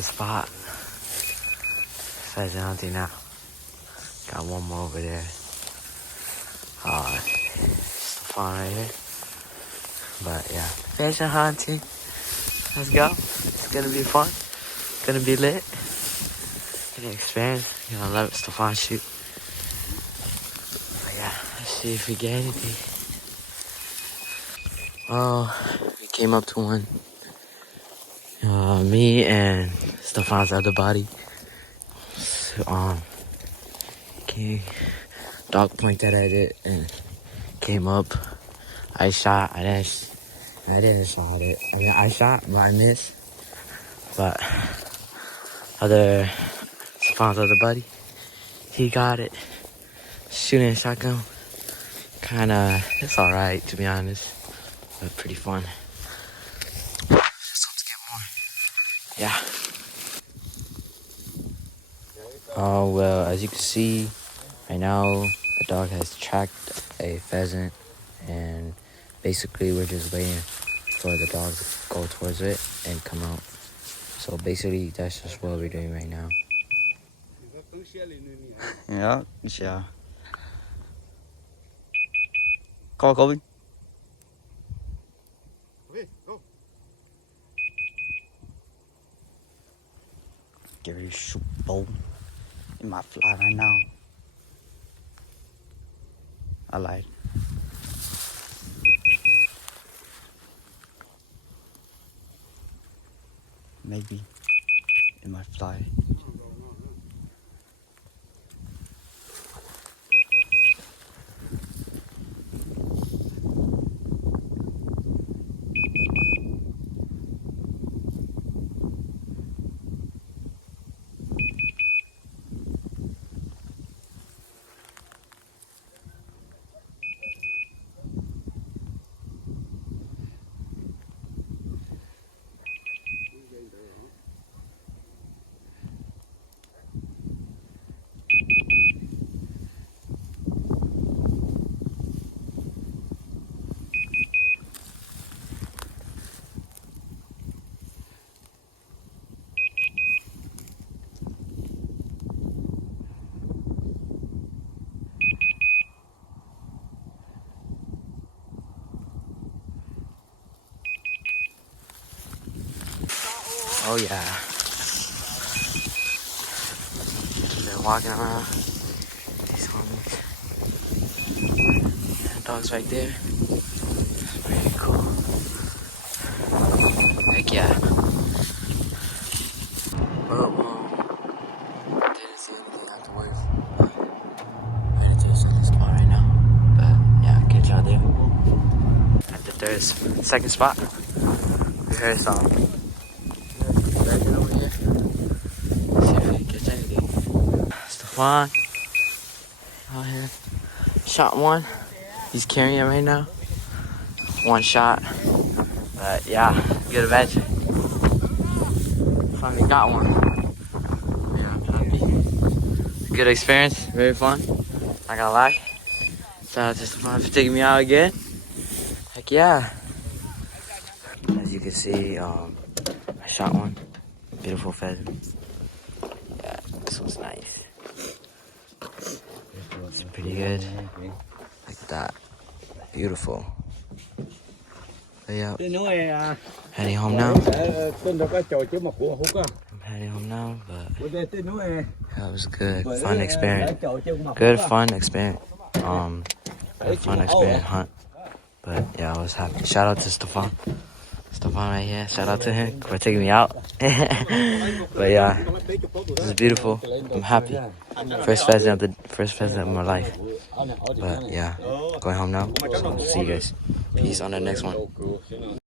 the spot. Pheasant hunting now. Got one more over there. It's the fun right here. But yeah, pheasant hunting. Let's go. It's gonna be fun. It's gonna be lit. Gonna experience. You know, let Stefan shoot. But yeah, let's see if we get anything. Oh, we came up to one. Me and Stefan's other buddy. So, dog pointed at it and came up. I shot. I didn't shot it. I mean, I shot, but I missed. But Stefan's other buddy, he got it. Shooting a shotgun. It's alright, to be honest. But pretty fun. Let's get more. Yeah. Oh, well, as you can see, right now, the dog has tracked a pheasant. And basically, we're just waiting for the dog to go towards it and come out. So basically, that's just what we're doing right now. Ja, ja. Go. Give it a shoot bowl. It might fly right now. I lied. Maybe it might fly. Oh yeah. They're walking around. These homies. The dog's right there. Pretty cool. Heck yeah. But didn't see anything afterwards. Ready to use this spot right now. But yeah, catch y'all there. At the second spot. We heard some over here. See if we can catch anything. Stefan out here. Shot one. He's carrying it right now. One shot. But yeah, good adventure. Finally got one. Yeah, I'm happy. Good experience, very fun. Not gonna lie. Shout out to Stefan for taking me out again. Heck yeah. As you can see, I shot one. Beautiful pheasant. Yeah, this was nice. It's pretty good. Like that. Beautiful. But yeah. Heading home now. I'm heading home now, but yeah, it was good. Fun experience. Good fun experience. Good fun experience hunt. But yeah, I was happy. Shout out to Stefan. Stefan right here. Shout out to him for taking me out. But yeah, this is beautiful. I'm happy. First pheasant of my life. But yeah, going home now. So see you guys. Peace on the next one.